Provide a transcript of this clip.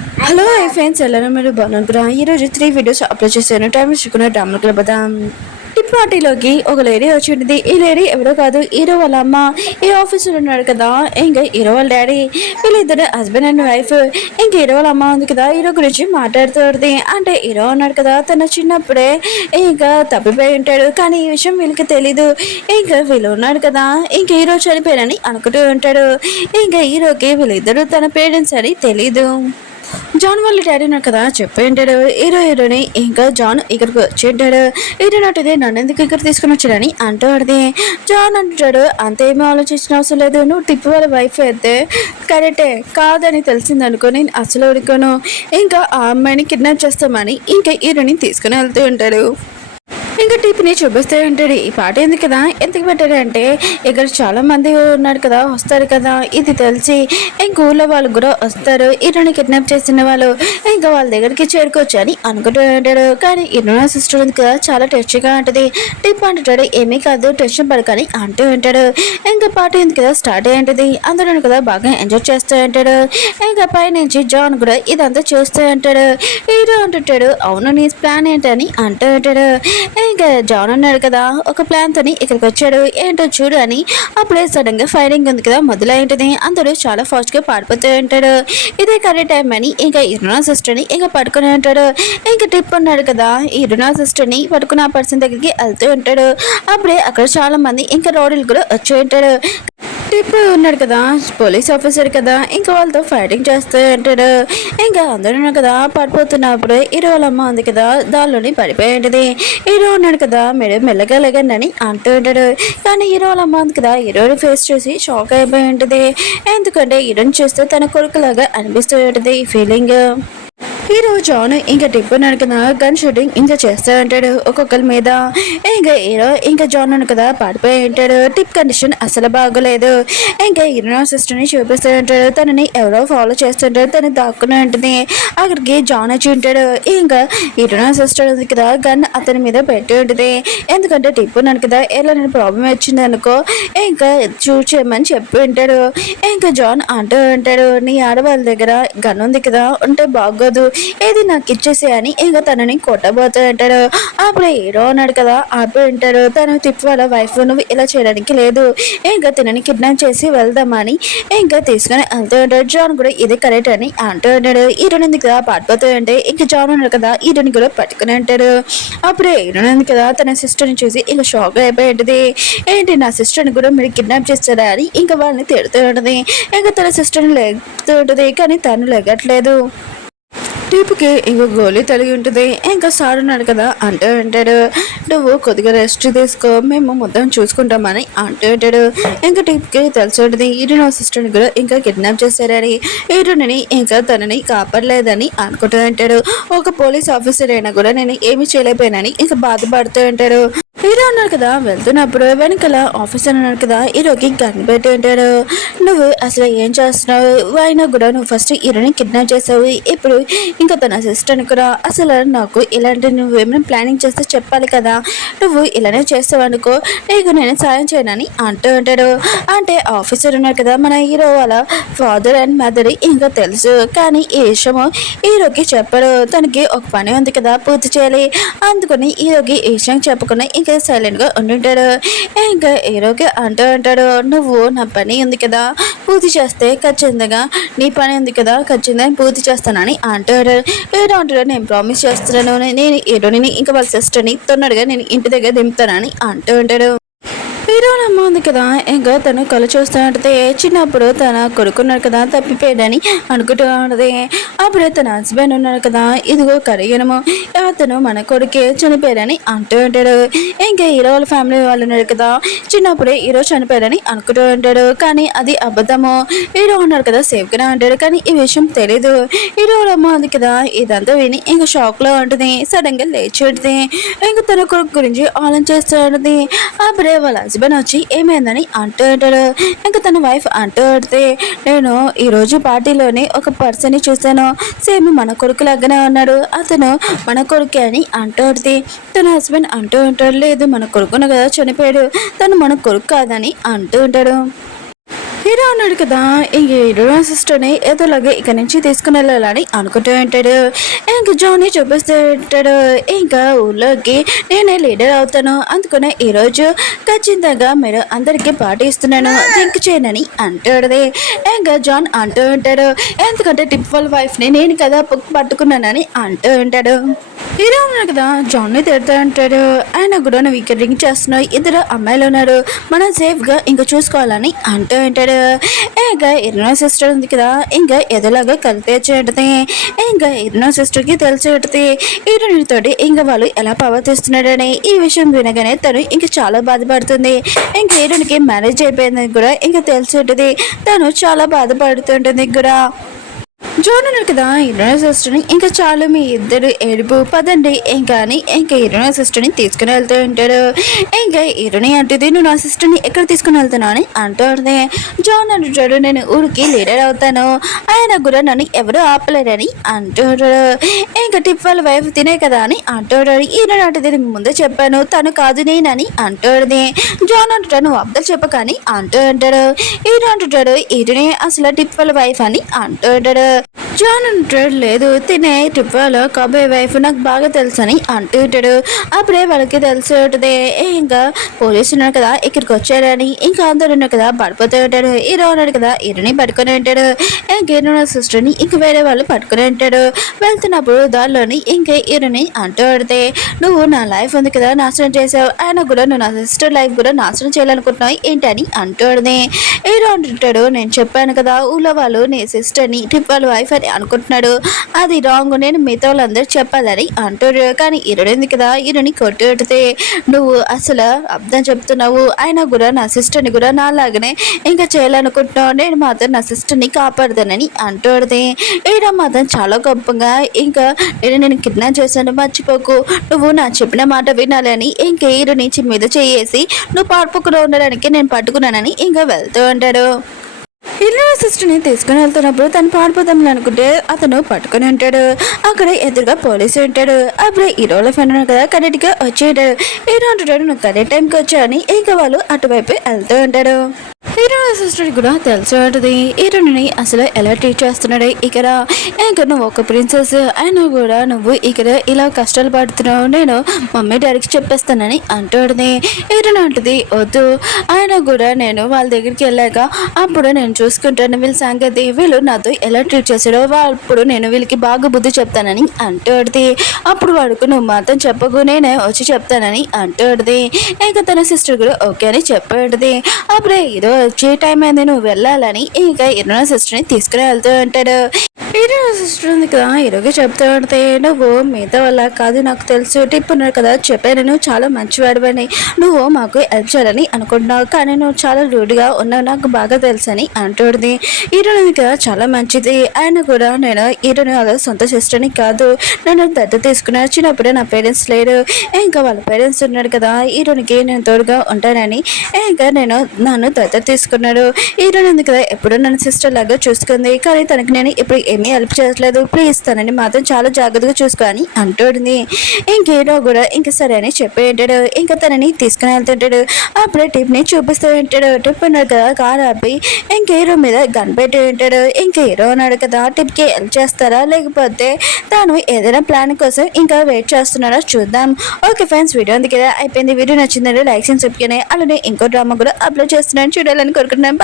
Hello hi friends ఎలా మీరు బాగున్నారా? ఈరోజు 3 వీడియోస్ అప్లోడ్ చేశాను. టైం ఇచ్చుకున్న డ్రామాలు కలపదాం. టిప్ పార్టీలోకి ఒక లేడీ వచ్చి ఉంటుంది. ఈ లేడీ ఎవరో కాదు, హీరో వాళ్ళ అమ్మ. ఈ ఆఫీసులో ఉన్నాడు కదా ఇంకా హీరో వాళ్ళ డాడీ, వీళ్ళిద్దరు హస్బెండ్ అండ్ వైఫ్. ఇంకా హీరో వాళ్ళ అమ్మ ఉంది కదా, హీరో గురించి మాట్లాడుతుంది. అంటే హీరో ఉన్నాడు కదా, తన చిన్నప్పుడే ఇంకా తప్పిపోయి ఉంటాడు, కానీ ఈ విషయం వీళ్ళకి తెలీదు. ఇంకా వీళ్ళు ఉన్నాడు కదా, ఇంకా హీరో చనిపోయారని అనుకుంటూ ఉంటాడు. ఇంకా హీరోకి వీళ్ళిద్దరు తన పేరెంట్స్ అని తెలీదు. జాన్ వాళ్ళ డాడీ నాకు కదా చెప్పి ఉంటాడు. హీరోని ఇంకా జాన్ ఇక్కడికి వచ్చి ఉంటాడు. హీరోయిన్ అంటే నన్ను ఎందుకు ఇక్కడ తీసుకుని వచ్చాడని అంటూ ఆడిది. జాన్ అంటాడు, అంతేమీ ఆలోచించిన అవసరం లేదు, నువ్వు టిప్ వాళ్ళ వైఫ్ అయితే కరెక్టే కాదని తెలిసింది అనుకో, నేను అసలు ఉడుకోను, ఇంకా ఆ అమ్మాయిని కిడ్నాప్ చేస్తామని ఇంకా హీరోని తీసుకుని వెళ్తూ ఉంటాడు. ఇంకా టిప్ని చూపిస్తూ ఉంటాడు. ఈ పాట ఎందుకు కదా ఎందుకు పెట్టాడు అంటే, ఇక్కడ చాలా మంది ఉన్నారు కదా, వస్తారు కదా, ఇది తెలిసి ఇంక ఊళ్ళో వాళ్ళు కూడా వస్తారు, ఇరుని కిడ్నాప్ చేసిన వాళ్ళు ఇంకా వాళ్ళ దగ్గరికి చేరుకోవచ్చు అని అనుకుంటూ ఉంటాడు. కానీ ఇరున సిస్టర్ ఉంది కదా, చాలా టెస్ట్గా ఉంటుంది. టిప్ అంటాడు, ఏమీ కాదు టెన్షన్ పడకని అంటూ ఉంటాడు. ఇంకా పాట ఎందుకు కదా స్టార్ట్ అయ్యి ఉంటుంది. అందరూ కదా బాగా ఎంజాయ్ చేస్తూ ఉంటాడు. ఇంకా పైనుంచి జాన్ కూడా ఇదంతా చూస్తూ ఉంటాడు. హీరో అంటుంటాడు, అవును నీ ప్లాన్ ఏంటని అంటూ ఉంటాడు. ఇంకా జాన్ అన్నాడు కదా, ఒక ప్లాన్ తోని ఇక్కడికి వచ్చాడు, ఏంటో చూడు అని. అప్పుడే సడన్ గా ఫైరింగ్ ఉంది కదా మొదలైంటుంది. అందరూ చాలా ఫాస్ట్ గా పారిపోతూ ఉంటాడు. ఇదే కరెక్ట్ టైం అని ఇంకా ఇరునా సిస్టర్ ని ఇంకా పట్టుకుని ఉంటాడు. ఇంకా టిప్ ఉన్నాడు కదా, ఈ ఇరునా సిస్టర్ ని పట్టుకున్న ఆ పర్సన్ దగ్గరికి వెళ్తూ ఉంటాడు. అప్పుడే అక్కడ చాలా మంది ఇంకా రౌడీలు కూడా వచ్చి ఉంటాడు. టిప్ ఉన్నాడు కదా, పోలీస్ ఆఫీసర్ కదా, ఇంకా వాళ్ళతో ఫైటింగ్ చేస్తూ ఉంటాడు. ఇంకా అందరూ కదా పడిపోతున్నప్పుడు హీరో వాళ్ళ అమ్మ ఉంది కదా, దానిలోని పడిపోయి ఉంటుంది. హీరో ఉన్నాడు కదా, మీరు మెల్లగా లేగండి అని అంటూ ఉంటాడు. కానీ హీరో వాళ్ళ అమ్మ ఉంది కదా, హీరోని ఫేస్ చూసి షాక్ అయిపోయి ఉంటుంది. ఎందుకంటే హీరోని చూస్తే తన కొడుకులాగా అనిపిస్తూ ఉంటుంది ఈ ఫీలింగ్. హీరో జాన్ ఇంకా టిప్ ఉన్నాడు కదా, గన్ షూటింగ్ ఇంకా చేస్తూ ఉంటాడు ఒక్కొక్కరి మీద. ఇంకా హీరో ఇంకా జాన్ ఉన్నాడు కదా పడిపోయి ఉంటాడు. టిప్ కండిషన్ అసలు బాగోలేదు. ఇంకా హీరో సిస్టర్ని చూపిస్తూ ఉంటాడు, తనని ఎవరో ఫాలో చేస్తుంటాడు, తను దాక్కుని ఉంటుంది. అక్కడికి జాన్ వచ్చి ఉంటాడు. ఇంకా హీరో సిస్టర్ ఉంది కదా, గన్ అతని మీద పెట్టి ఉంటుంది. ఎందుకంటే టిప్ ఉన్నాడు కదా, ఎలా నేను ప్రాబ్లం వచ్చింది అనుకో ఇంకా చూసేయమని చెప్పి ఉంటాడు. ఇంకా జాన్ అంటూ ఉంటాడు, నీ ఆడవాళ్ళ దగ్గర గన్ ఉంది కదా, ఉంటే బాగోదు, ఏది నాకు ఇచ్చేసే అని ఇంకా తనని కొట్టబోతూ ఉంటాడు. అప్పుడు హీరో అన్నాడు కదా, ఆపి ఉంటాడు, తను టిప్ వాళ్ళ వైఫ్, నువ్వు ఇలా చేయడానికి లేదు, ఇంకా తినని కిడ్నాప్ చేసి వెళ్దామని ఇంకా తీసుకుని వెళ్తూ ఉంటాడు. జాన్ కూడా ఇది కరెక్ట్ అని అంటూ ఉంటాడు. హీరోని ఎందుకు కదా పడిపోతూ ఉంటే ఇంకా జాన్ ఉన్నాడు కదా, హీరోని కూడా పట్టుకుని ఉంటాడు. అప్పుడే హీరోని ఎందుకు కదా తన సిస్టర్ని చూసి ఇలా షాక్ అయిపోయి ఉంటుంది. ఏంటి నా సిస్టర్ని కూడా మీరు కిడ్నాప్ చేస్తారా అని ఇంకా వాళ్ళని తిడుతూ ఉంటుంది. ఇంకా తన సిస్టర్ని లెగుతూ ఉంటుంది, కానీ తను లెగట్లేదు. టీపుకి ఇంకో గోళీ తగిలి ఉంటుంది. ఇంకా సార్ ఉన్నాడు కదా అంటూ ఉంటాడు, నువ్వు కొద్దిగా రెస్ట్ తీసుకో, మేము మొత్తం చూసుకుంటామని అంటూ ఉంటాడు. ఇంకా టీప్కి తెలిసి ఉంటుంది, హీరోని సిస్టర్ని కూడా ఇంకా కిడ్నాప్ చేశారని, హీరోని ఇంకా తనని కాపాడలేదని అనుకుంటూ ఉంటాడు. ఒక పోలీస్ ఆఫీసర్ అయినా కూడా నేను ఏమి చేయలేకపోయానని ఇంకా బాధపడుతూ ఉంటాడు. హీరో ఉన్నాడు కదా, వెళ్తున్నప్పుడు వెనకాల ఆఫీసర్ ఉన్నాడు కదా, హీరోకి గన్ పెట్టి ఉంటాడు. నువ్వు అసలు ఏం చేస్తున్నావు, అయినా కూడా నువ్వు ఫస్ట్ హీరోని కిడ్నాప్ చేసావు, ఇప్పుడు ఇంకా తన సిస్టర్ని కూడా, అసలు నాకు ఇలాంటి నువ్వేమైనా ప్లానింగ్ చేస్తే చెప్పాలి కదా, నువ్వు ఇలానే చేస్తావు అనుకో నీకు నేను సాయం చేయనని అంటూ ఉంటాడు. అంటే ఆఫీసర్ ఉన్నాడు కదా, మన హీరో వాళ్ళ ఫాదర్ అండ్ మదర్ ఇంకా తెలుసు, కానీ ఈ విషయము హీరోకి చెప్పడు. తనకి ఒక పని ఉంది కదా పూర్తి చేయాలి, అందుకని హీరోకి ఈ విషయం చెప్పకుండా ఇంకా సైలెంట్ గా ఉంటుంటాడు. ఇంకా హీరోకి అంటూ ఉంటాడు, నువ్వు నా పని ఉంది కదా పూర్తి చేస్తే ఖచ్చితంగా, నీ పని ఉంది కదా ఖచ్చితంగా పూర్తి చేస్తానని అంటాడు. హీరో అంటాడు, నేను ప్రామిస్ చేస్తున్నాను, నేను హీరోని ఇంకా వాళ్ళ సిస్టర్ని తొందరగా నేను ఇంటి దగ్గర దింపుతానని అంటూ ఉంటాడు. హీరోని అమ్మ ఉంది కదా, ఇంకా తను కళ్ళు చూస్తూ ఉంటుంది. చిన్నప్పుడు తన కొడుకున్నాడు కదా తప్పిపోయాడని అనుకుంటూ ఉంటుంది. అప్పుడు తన హస్బెండ్ ఉన్నాడు కదా, ఇదిగో కరిగినము, అతను మన కొడుకే చనిపోయాడని అంటూ ఉంటాడు. ఇంకా హీరో వాళ్ళ ఫ్యామిలీ వాళ్ళు ఉన్నారు కదా, చిన్నప్పుడే హీరో చనిపోయాడని అనుకుంటూ ఉంటాడు, కానీ అది అబద్ధము. హీరో ఉన్నాడు కదా సేఫ్గానే ఉంటాడు, కానీ ఈ విషయం తెలీదు. హీరో వాళ్ళ అమ్మ ఉంది కదా, ఇదంతా విని ఇంకా షాక్ లో ఉంటుంది. సడన్ గా లేచి ఉంటుంది. ఇంకా తన కొడుకు గురించి ఆలోచిస్తూ ఉంటుంది. అప్పుడే వాళ్ళ హస్బెండ్ వచ్చి ఏమైందని అంటూ ఉంటాడు. ఇంకా తన వైఫ్ అంటూ ఉంటే, నేను ఈరోజు పార్టీలోనే ఒక పర్సన్ ని చూశాను, సేమ్ మన కొడుకు లాగానే ఉన్నాడు, అతను మన కొడుకే అని అంటూ ఉంటే తన హస్బెండ్ అంటూ ఉంటాడు, లేదు మన కొడుకును కదా చనిపోయాడు, తను మన కొడుకు కాదని అంటూ ఉంటాడు. హీరో ఉన్నాడు కదా, ఇంక హీరో సిస్టర్ని ఏదోలాగా ఇక్కడి నుంచి తీసుకుని వెళ్ళాలని అనుకుంటూ ఉంటాడు. ఇంక జానీ చూపిస్తూ ఉంటాడు, ఇంకా ఊళ్ళోకి నేనే లీడర్ అవుతాను, అందుకనే ఈరోజు ఖచ్చితంగా మీరు అందరికీ పార్టీ ఇస్తున్నాను, డ్రింక్ చేయనని అంటాడు. ఇంకా జాన్ అంటూ ఉంటాడు, ఎందుకంటే టిప్ వాళ్ళ వైఫ్ని నేను కదా పట్టుకున్నానని అంటూ ఉంటాడు. హీరో ఉన్నాడు కదా, జాన్ని తిడుతూ ఉంటాడు. ఆయన కూడా నువ్వు ఇక్కడ డ్రింక్ చేస్తున్నావు, ఇద్దరు అమ్మాయిలు ఉన్నారు, మనం సేఫ్గా ఇంకా చూసుకోవాలని అంటూ ఉంటాడు. ఇంకా ఇరునో సిస్టర్ ఉంది కదా, ఇంకా ఎదులాగా కలిపి వచ్చేటది. ఇంకా ఇరునో సిస్టర్కి తెలిసి ఉంటుంది హీరోనితోటి ఇంకా వాళ్ళు ఎలా ప్రవర్తిస్తున్నాడని. ఈ విషయం వినగానే తను ఇంకా చాలా బాధపడుతుంది. ఇంకా హీరోనికి మ్యారేజ్ అయిపోయిందని కూడా ఇంకా తెలిసి ఉంటుంది. తను చాలా బాధపడుతుంటుంది కూడా. జోన్ ఉన్నారు కదా, హీరోయిన్ సిస్టర్ని ఇంకా చాలు మీ ఇద్దరు ఏడుపు పదండి ఇంకా అని ఇంకా హీరోయిన్ సిస్టర్ని తీసుకుని వెళ్తూ ఉంటాడు. ఇంకా హీరోని అంటుంది, నువ్వు నా సిస్టర్ని ఎక్కడ తీసుకుని వెళ్తున్నావు అని అంటుంది. జోన్ అంటాడు, నేను ఊరికి లీడర్ అవుతాను, ఆయన కూడా నన్ను ఎవరు ఆపలేరని అంటాడు. ఇంకా టిప్ వాళ్ళ వైఫ్ తినే కదా అని అంటాడు. హీరోయిన్ అంటుంది, నేను ముందే చెప్పాను తను కాదు నేనని అంటాడు. జోన్ అంటాడు, నువ్వు అబ్బాయి చెప్పకని అంటూ ఉంటాడు. హీరో అంటాడు, హీరోని అసలు టిప్ వాళ్ళ వైఫ్ అని అంటాడు. జాన్ అంటాడు, లేదు తినే ట్రిప్లో కాబోయే వైఫ్ నాకు బాగా తెలుసు అని అంటూ ఉంటాడు. అప్పుడే వాళ్ళకి తెలిసి ఉంటుంది ఇంకా పోలీసు ఉన్నారు కదా ఇక్కడికి వచ్చారని. ఇంకా అందరు ఉన్నారు కదా పడిపోతూ ఉంటాడు. హీరో ఉన్నాడు కదా హీరోని పట్టుకుని ఉంటాడు. ఇంకా హీరో సిస్టర్ని ఇంకా వేరే వాళ్ళు పట్టుకుని ఉంటాడు. వెళ్తున్నప్పుడు దారిలోని ఇంకా హీరోని అంటూ పడితే, నువ్వు నా లైఫ్ ఉంది కదా నాశనం చేసావు, ఆయన కూడా నువ్వు నా సిస్టర్ లైఫ్ కూడా నాశనం చేయాలనుకుంటున్నావు ఏంటని అంటూ హీరో అంటుంటాడు, నేను చెప్పాను కదా ఊళ్ళో వాళ్ళు నీ సిస్టర్ని ట్రిప్ వాళ్ళ వైఫ్ అని అనుకుంటున్నాడు, అది రాంగ్, నేను మిగతా వాళ్ళందరూ చెప్పాలని అంటాడు. కానీ ఇరుడింది కదా ఇరుని కొట్టుడితే, నువ్వు అసలు అర్థం చెప్తున్నావు, అయినా కూడా నా సిస్టర్ని కూడా నాలాగనే ఇంకా చేయాలనుకుంటున్నావు, నేను మాత్రం నా సిస్టర్ని కాపాడదానని అంటాడుది. ఈడ మాత్రం చాలా గొప్పగా ఇంకా నేను కిడ్నాప్ చేశాను మర్చిపోకు, నువ్వు నా చెప్పిన మాట వినాలని ఇంకా ఈరు నుంచి మీద చేసి నువ్వు పాడుపుకుండా ఉండడానికి నేను పట్టుకున్నానని ఇంకా వెళ్తూ ఉంటాడు. హీరో సిస్టర్ని తీసుకుని వెళ్తున్నప్పుడు తను పాడిపోదాం అనుకుంటే అతను పట్టుకుని ఉంటాడు. అక్కడ ఎదురుగా పోలీసు ఉంటాడు. అప్పుడు హీరోల ఫ్రెండ్ కదా కరెక్ట్గా వచ్చి ఉంటాడు. హీరో అంటాడు, నువ్వు కరెక్ట్ టైంకి వచ్చావని ఇంకా వాళ్ళు అటువైపు వెళ్తూ ఉంటాడు. హీరో సిస్టర్ కూడా తెలిసి ఉంటుంది హీరోని అసలు ఎలా ట్రీట్ చేస్తున్నాడు ఇక్కడ. ఇంకా నువ్వు ఒక ప్రిన్సెస్ అయినా కూడా నువ్వు ఇక్కడ ఇలా కష్టాలు పడుతున్నావు, నేను మమ్మీ డాడీకి చెప్పేస్తానని అంటుంది. హీరోని అంటుంది, వద్దు, ఆయన కూడా నేను వాళ్ళ దగ్గరికి వెళ్ళాక అప్పుడు నేను చూసుకుంటాను వీళ్ళ సంగతి, వీళ్ళు నాతో ఎలా ట్రీట్ చేశాడో అప్పుడు నేను వీళ్ళకి బాగా బుద్ధి చెప్తానని అంటుంది. అప్పుడు వాడుకు నువ్వు మాత్రం చెప్పకు, నేనే వచ్చి చెప్తానని అంటుంది. ఇంకా తన సిస్టర్ కూడా ఓకే అని చెప్పేది. అప్పుడే హీరో వచ్చే టైం అయింది, నువ్వు వెళ్ళాలని ఇంకా హీరో సిస్టర్ని తీసుకుని వెళ్తూ ఉంటాడు. హీరో సిస్టర్ ఉంది కదా హీరోకి చెప్తూ ఉంటే, నువ్వు మిగతా వల్ల కాదు నాకు తెలుసు, టిప్ ఉన్నాడు కదా చెప్పాను, నువ్వు చాలా మంచివాడివని, నువ్వు మాకు హెల్ప్ చేయాలని అనుకుంటున్నావు, కానీ నువ్వు చాలా రూడ్గా ఉన్నావు నాకు బాగా తెలుసు అని అంటుంది. హీరో ఉంది కదా చాలా మంచిది, ఆయన కూడా నేను హీరోని అలా సొంత సిస్టర్ని కాదు, నన్ను దత్త తీసుకున్నా, చిన్నప్పుడే నా పేరెంట్స్ లేరు, ఇంకా వాళ్ళ పేరెంట్స్ ఉన్నాడు కదా హీరోనికి నేను తోడుగా ఉంటానని ఇంకా నన్ను దత్త తీసుకున్నాడు. హీరోని ఉంది కదా ఎప్పుడు నన్ను సిస్టర్ లాగా చూసుకుంది, కానీ తనకి నేను ఇప్పుడు ఏమీ హెల్ప్ చేయట్లేదు, ప్లీజ్ తనని మాత్రం చాలా జాగ్రత్తగా చూసుకోని అంటుంది. ఇంకేదో కూడా ఇంకా సరే అని చెప్పి ఉంటాడు. ఇంకా తనని తీసుకుని వెళ్తుంటాడు. అప్పుడే టిప్ని చూపిస్తూ ఉంటాడు. టిప్ ఉన్నాడు కదా కార్ ఆపి ఇంకా హీరో మీద గన్ పెట్టి ఉంటాడు. ఇంకా హీరో ఉన్నాడు కదా టిప్కి హెల్ప్ చేస్తారా లేకపోతే తాను ఏదైనా ప్లాన్ కోసం ఇంకా వెయిట్ చేస్తున్నారా చూద్దాం. ఓకే ఫ్రెండ్స్, వీడియో ఉంది కదా అయిపోయింది. వీడియో నచ్చిందంటే లైక్ చేసి చెప్పుకునే అలానే ఇంకో డ్రామా కూడా అప్లోడ్ చేస్తున్నాను, చూడాలని కోరుకుంటున్నాను.